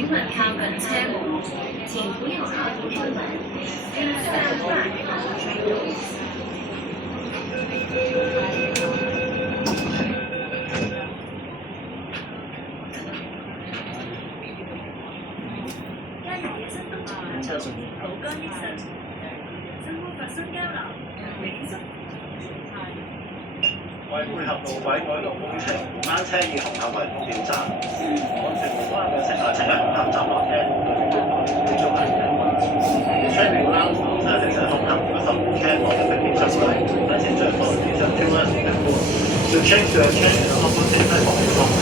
请稳靠近车门，请不要靠近车门。Please stand back from the train doors. 加入野生東場群眾，好干益腎，生活發生交流，永續。為配合路軌改道工程，單車以紅磡為終點站，按屯門灣嘅乘客請喺紅磡站落車，對面台繼續行。車秒啦，車程在紅磡15 K 內的平出來，但請在follow the turn to change to a train in the opposite side of紅磡。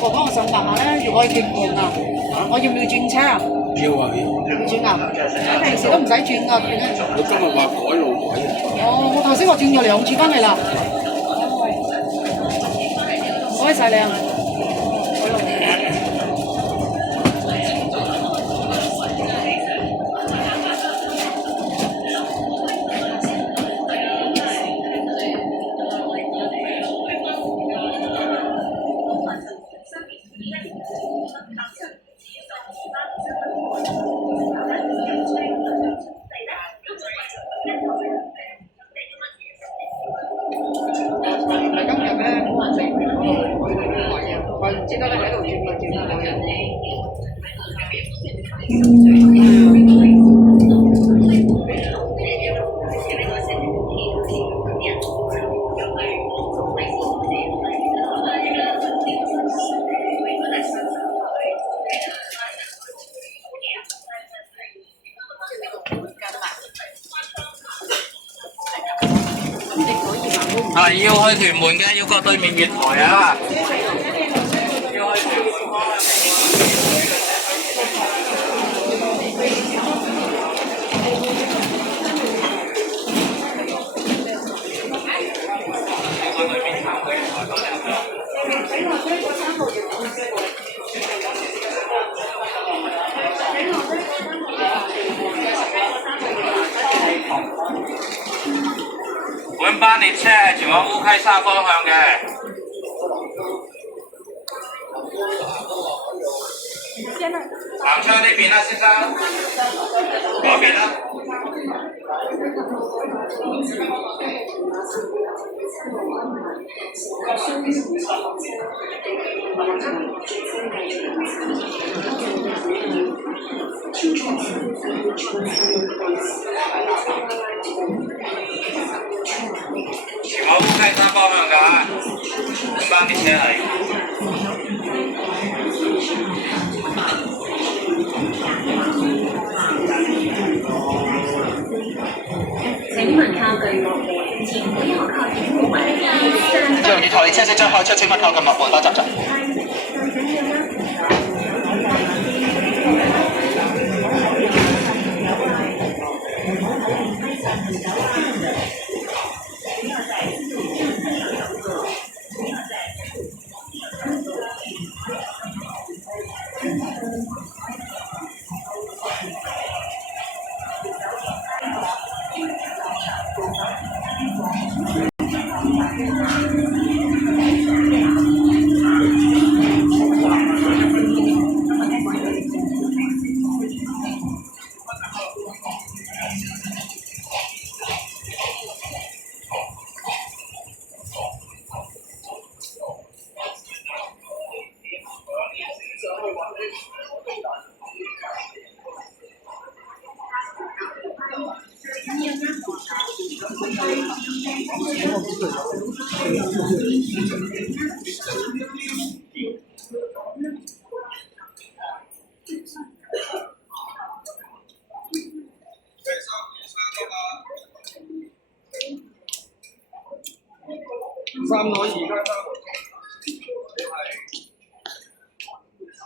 哥哥，我想問下咧，如果去屯門啊，我要唔要轉車啊？要啊，要轉啊！我平時都唔使轉噶，轉咧。你今日話改路軌。哦，我頭先我轉咗2次翻嚟啦。唔該晒你啊！知道你喺度轉啦，轉啦，係要去屯門嘅，要過對面月台啊！要去屯門本班列車係前往烏溪沙方向嘅。行出呢邊啦，先生。嗰邊啦。前往烏溪沙方向㗎，本班列車係。請問靠近幕門，請不要靠近幕門。最後月台列車即將開出，請勿靠近幕門，多集集。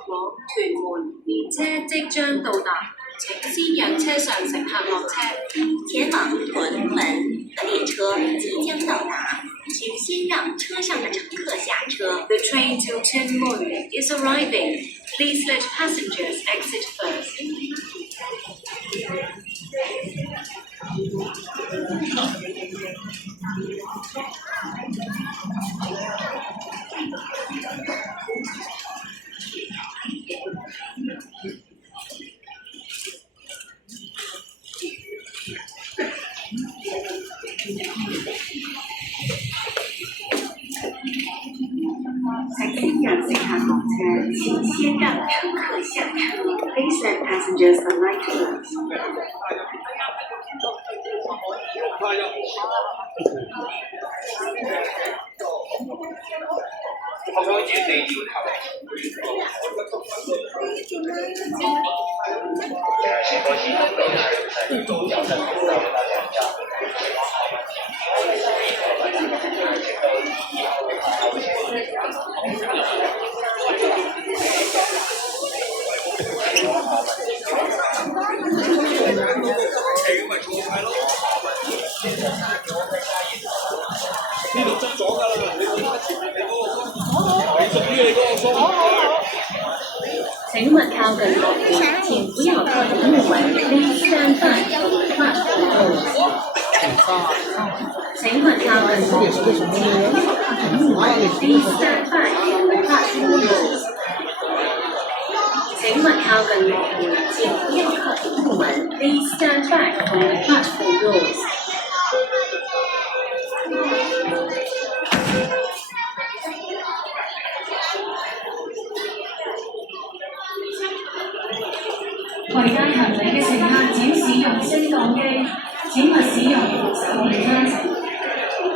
往屯門列車即將到達，請先讓車上乘客落車。前往屯門的列車即將到達，請先讓車上的乘客下車。 The train to Tin Mun is arriving. Please let passengers exit first. 请先讓乘客落車，請先讓乘客下車。Please let passengers alight first. 我想原地要求。先開始到有陣到大家。呢度執咗㗎啦，你睇下前面你嗰個你屬於你嗰個梳請勿靠近幕門，請不要靠近木門。Please stand back from the platform doors. 請勿靠近幕門，請不要靠近木門。Please stand back from the platform doors. 請勿靠近幕門，請不要靠近木門。Please stand back from the platform doors. 攜帶行李嘅乘客請使用升降機，請勿使用扶手電梯。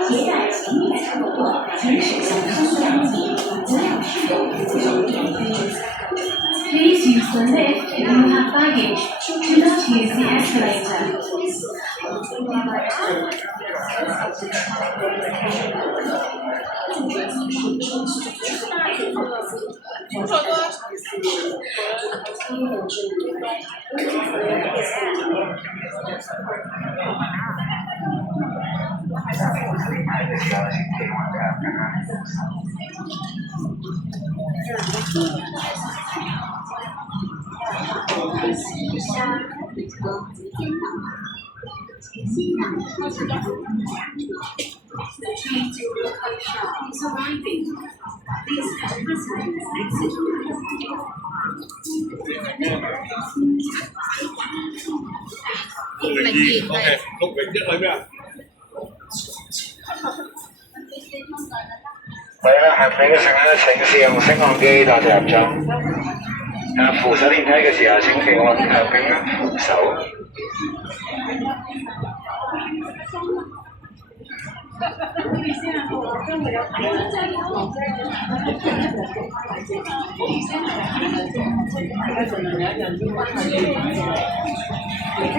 攜帶行李乘客請使用升降機，不要使用扶手電梯。Please use the lift if you have baggage. Do not use the escalator. 请先讓車上的乘客下車。 The train to Kolkata is arriving. Please let passengers exit first. ，OK，601係咩啊？為咗行李嘅乘客請使用升降機搭入座。扶手電梯嘅時候請記按後邊扶手。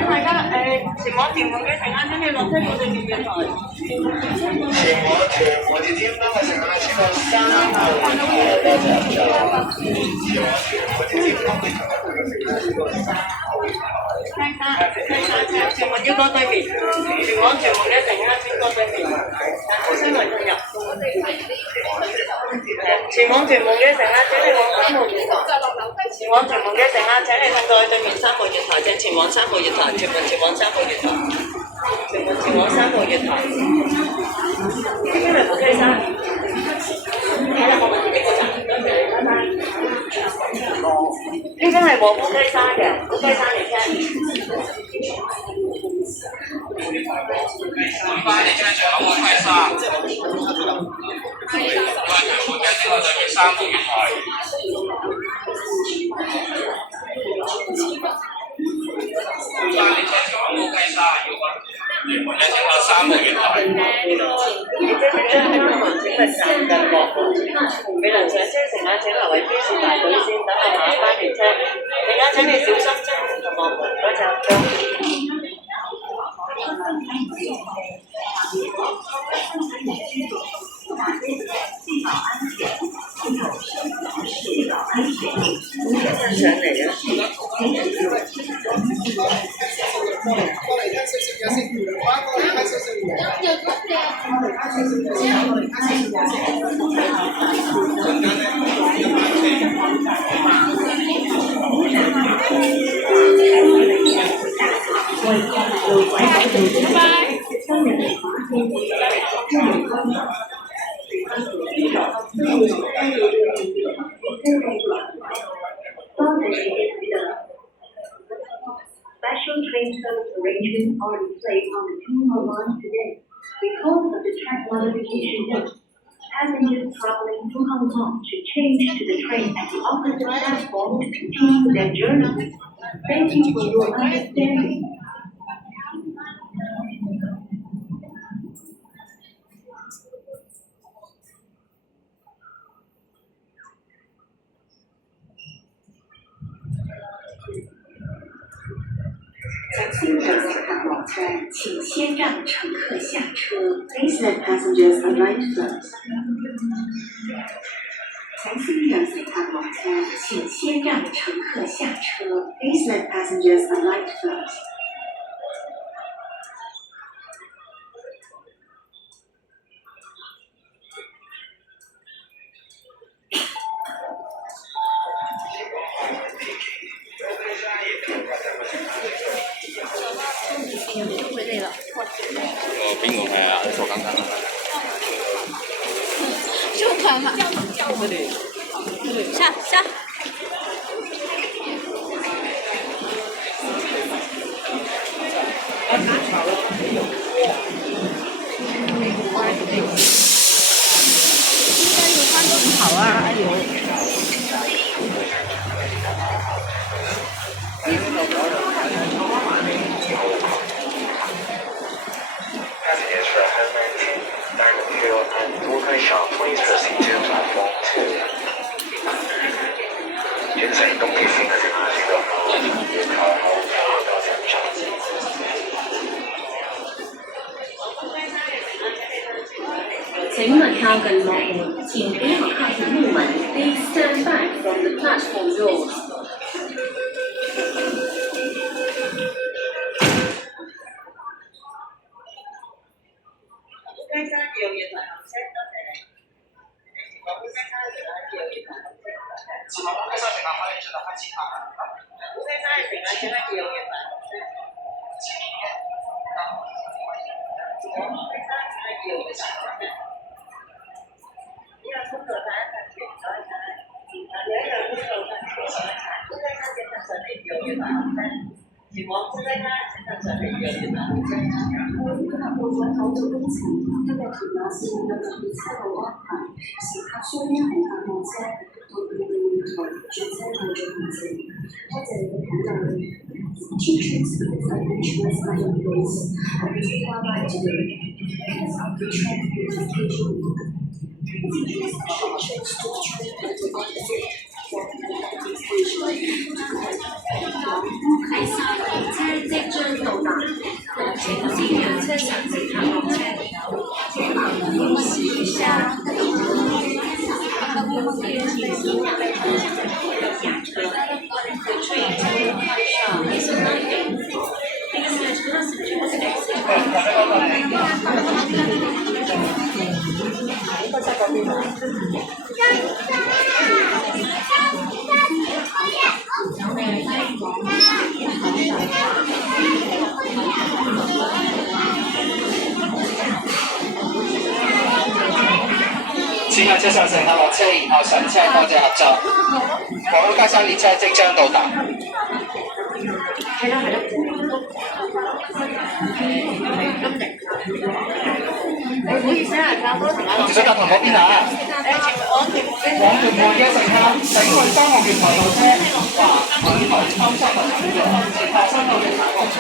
大家前往屯門嘅乘客請你落車到對面月台。前往屯門至尖東嘅乘客請到3號月台多謝入座。前往屯門至尖東嘅乘客請到3號月台。屯門要過對面，前往屯門嘅乘客請過對面，車門進入。前往屯門嘅乘客請你往3號月台。前往屯門嘅乘客請你向過去對面3號月台，請前往3號月台，屯門前往3號月台，屯門前往3號月台。呢邊係火車山。係啦，我問你呢個站，多謝，拜拜。呢邊係和富雞山嘅，富雞山嚟聽。翻嚟車場有冇批沙？在屯門嘅呢個對面3號月台。翻嚟車場有冇批沙？要屯門嘅乘客3號月台。車即將開門，請勿站近幕門。未能上車乘客請留喺的士排隊先，等候下一班列車。乘客請你小心側門同幕門，多謝合作。上嚟啊！Special train service arrangements are in place on the Toowoomba line today because of the track modification work. Passengers traveling to Hong Kong should change to the train at the opposite platform to continue their journey. Thank you for your understanding. Please let passengers alight first. 重新讓乘客落車，請先讓乘客下車。Please let passengers alight first. 邊個係啊？坐緊緊。就快嘛！下下。好啊，哎呦。Passengers for Home 19, Diamond Hill and Waterloo Shop, please proceed to platform 2. 轉乘東鐵線嘅乘客請落後，要靠後多謝入場。請勿靠近幕門，前邊學客條幕門 Please stand back from the platform doors. 前往司機卡，請向上嚟讓月台。今日屯馬線有特別車路安排，乘客需於紅磡落車，到對面月台轉車後進行程。多謝你嘅體諒。Two trains for the arrangements are in place. I will reply by today. Because of the train unification, passengers should change to the train at the opposite station. 車即將到達，請先讓車上乘客落車。恭喜一下。請問車上乘客落車，然後上車，多謝合作。黃埔街山列車即將到達。係啦。唔好意思啊，較多乘客落車。想搭同嗰邊啊？往屯門嘅乘客請去3號月台落車。月台3號乘客3號月台落車。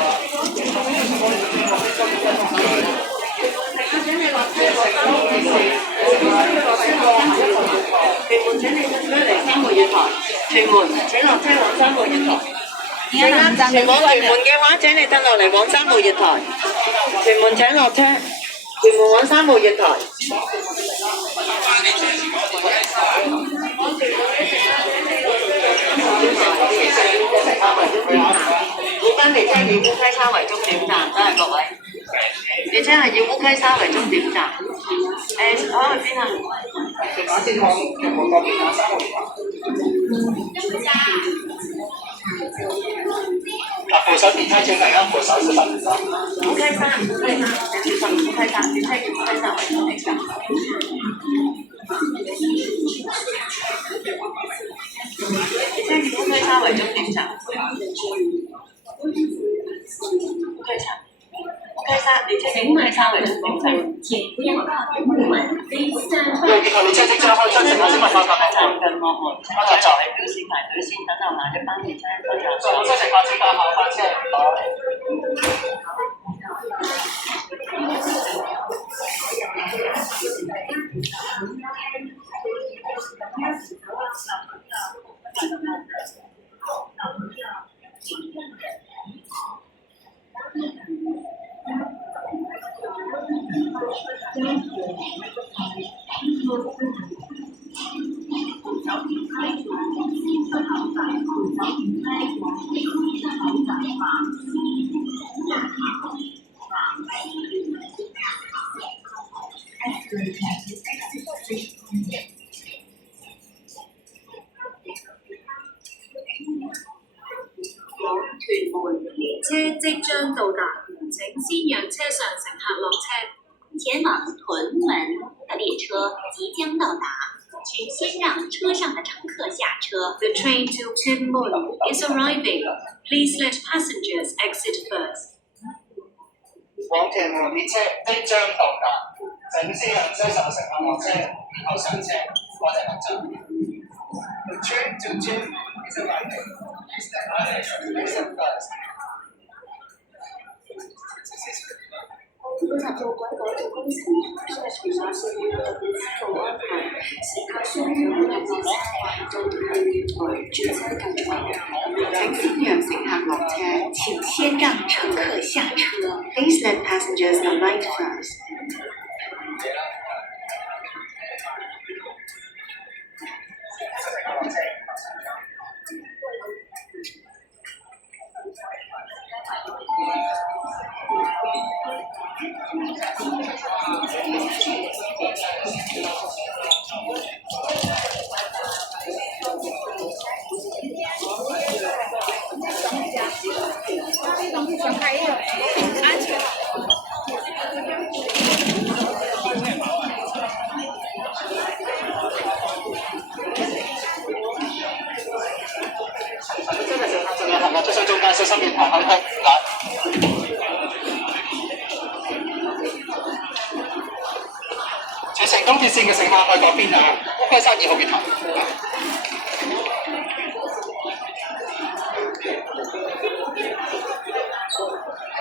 月台，屯門請落車往3號月台。前往屯門嘅話，請你登落嚟往3號月台。屯門請落車，屯門往3號月台。以分列車以烏溪沙為終點站，多謝各位。列車係以烏溪沙為終點站。我去邊啊？馬線往屯門嗰邊啊，3號月台。扶手電梯請大家扶手小心。烏溪沙，烏溪沙，小心烏溪沙，列車以烏溪沙為終點站。列車以烏溪沙為終點站。烏溪沙，列車以烏溪沙為終點站。請不要到人物門 A 3對，結合列車即將開出乘客先問發達站近幕門，我哋就係表示排隊先，等候下一班列車到站。上車乘客請靠後班車。車即將到達，請先讓車上乘客落車。前往屯門的列車即將到達，請先讓車上的乘客下車。 The train to Tunmun is arriving. Please let passengers exit first. 往屯門列車即將到達，請先讓車上乘客落車，然後上車。多謝合作。The train to Tunmun is arriving. Please let passengers exit first. 觀察到軌道嘅工程出現咗需要特別支付安排，乘客需要入列車到屯門月台轉車繼續。請先讓乘客落車，請先讓乘客下車。Please let passengers alight first. 車廂中間小心別排空隙。轉乘東鐵線嘅乘客去嗰邊啊，烏溪沙2號月台。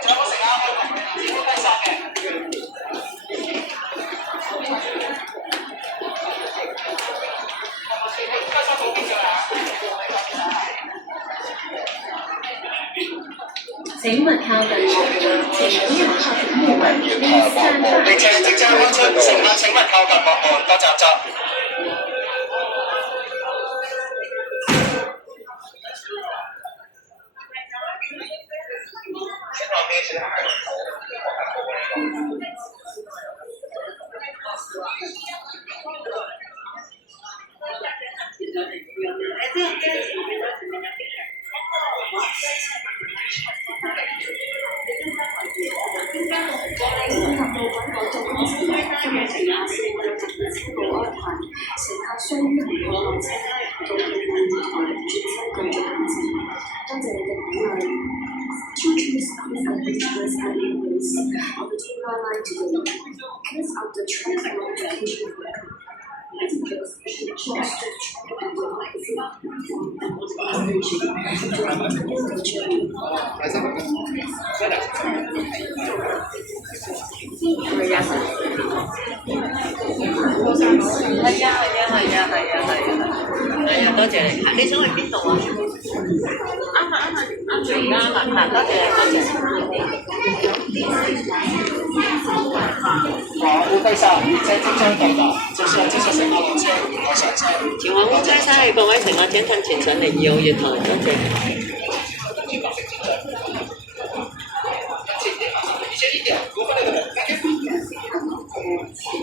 仲有冇乘客去烏溪沙嘅？請勿靠近幕門，請不要靠近幕門 A 3號。列車即將開出，乘客請勿靠近幕門，多謝合作。係啊。係啊，多謝你。你想去邊度啊？啱啊，多謝你，烏龜沙車即將到達，就是有技術乘客落車，唔該上車。前往烏龜沙嘅各位乘客請趁前上嚟2號月台，多謝。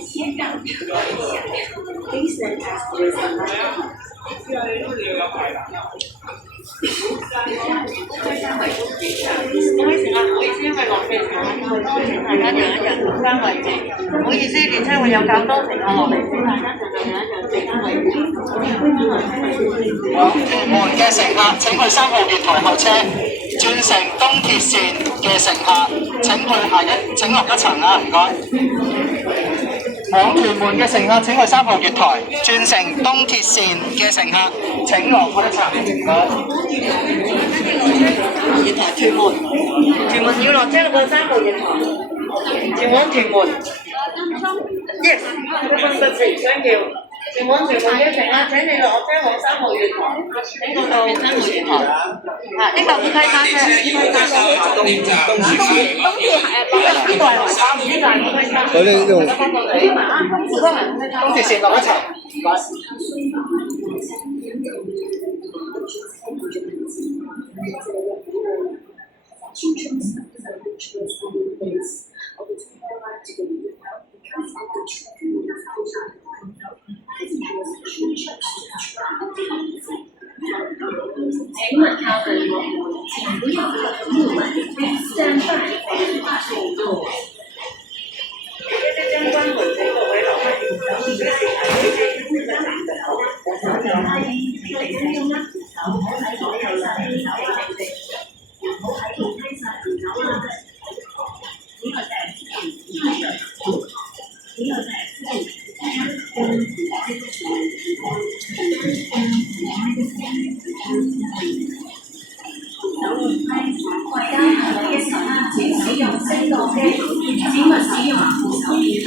先让乘客下车。Please let passengers on platform. 各位乘客，唔好意思，因為落車時間請大家讓一讓中間位置。唔好意思，列車會有較多乘客落嚟，請大家盡量讓一讓中間位置。好，屯門嘅乘客請去3號月台候車，轉乘東鐵線嘅乘客請落一層啊，唔該。往屯門嘅乘客請去3號月台，轉乘東鐵線嘅乘客請落一層，唔該。月台屯門要落車啦噃，3號月台，前往屯門。Yes， thank you。前往屯門嘅乘客請你落車往3號月台，請到3號月台。呢度烏龜沙車，東鐵呢個係3，呢個係烏龜沙。東鐵線落一層，唔該。请问靠近我们，请不要靠近木门。Stand by for the platform door. 將軍門請各位留回家行李嘅時候，請使用升降機，請勿使用扶手電梯。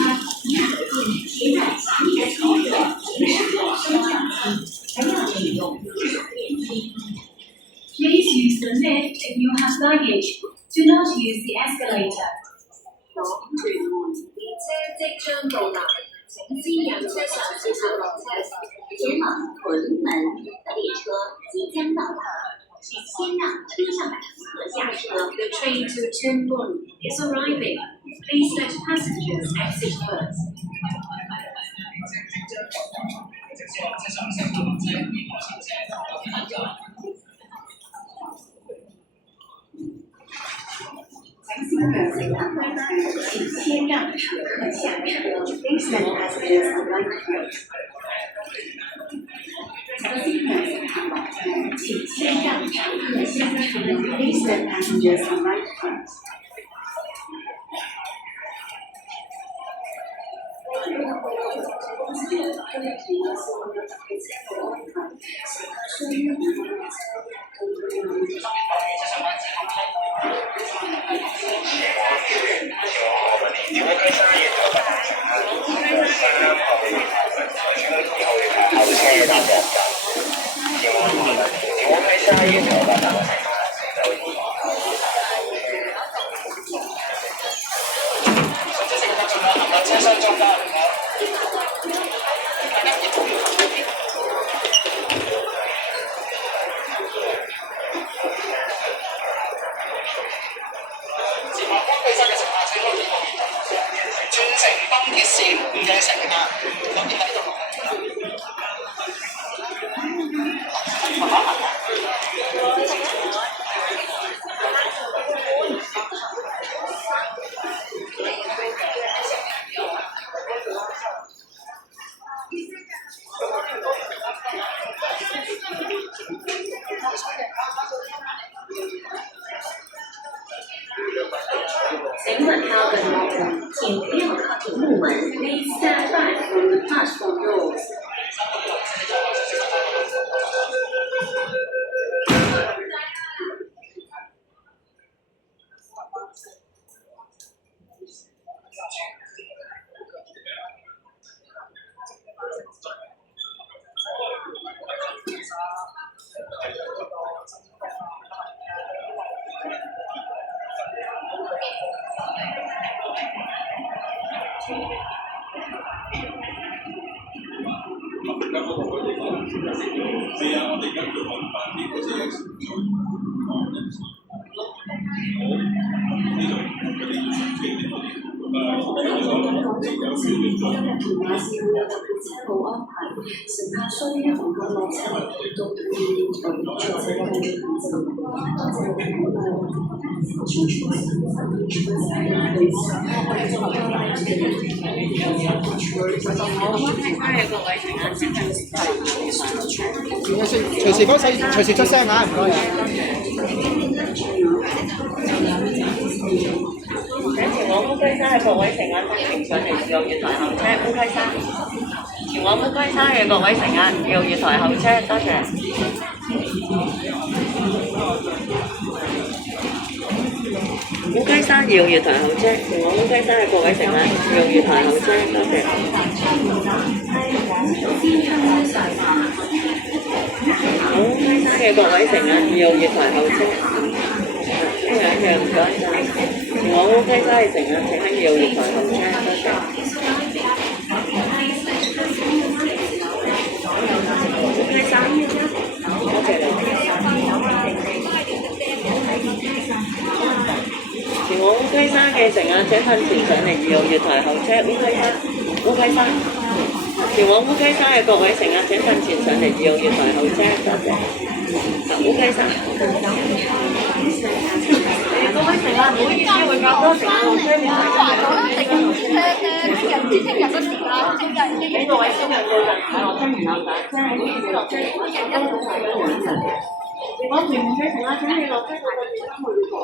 携帶行李嘅乘客請使用升降機，不要使用扶手電梯。Please use the lift if you have luggage. Do not use the escalator. 往屯門列車即將到達，請指引車上乘客落車。前往屯門列車即將到達，請先讓車上乘客下車。The train to Chunmun is arriving. Please let passengers exit first. 请先讓乘客下車。Please let passengers alight first. 請先讓乘客下車。Please let passengers alight first. 请问靠近我們，請不要靠近木門。Please stand back from the platform doors. 請路安排，乘客需於航班落車到對面台作這個行程。多謝你考慮。隨時講隨時出聲啊，唔該啊。前往烏溪沙嘅各位乘客請上嚟自由月台候車烏溪沙。前往烏溪沙嘅各位乘客自由月台候車，多謝。烏溪沙自由月台候車，前往烏溪沙嘅各位乘客自由月台候車，多謝。烏溪沙嘅各位乘客自由月台候車，一樣唔該晒。前往烏溪沙嘅乘客請喺自由月台候車，多謝。烏溪沙，多謝你。前往烏溪沙嘅乘客請向前上嚟自由月台候車，烏溪沙。前往烏溪沙嘅各位乘客請向前上嚟自由月台候車，多謝。烏溪沙。各位乘客唔好意思，會較多乘客落車面俾各位先人到人睇落車門口打車，唔好意思落車，我屯門嘅乘客請你落車到對面3號月台。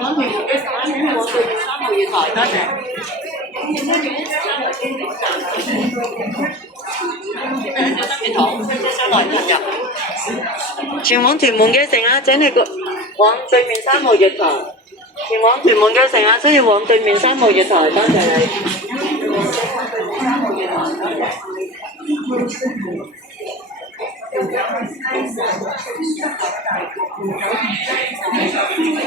我屯門嘅乘客請你往對面3號月台，多謝。前往屯門嘅乘客請你往對面3號月台。前往屯門嘅乘客需要往對面3號月台，多謝你。想去邊度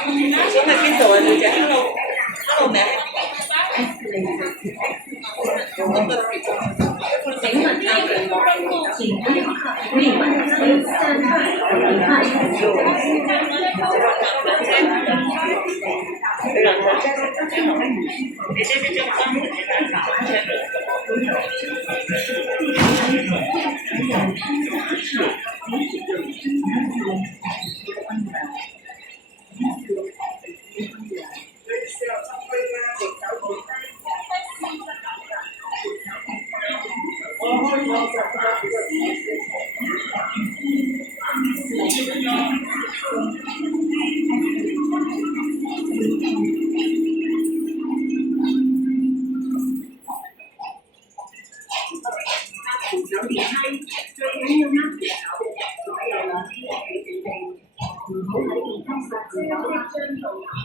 啊，小姐 ？Hello 名？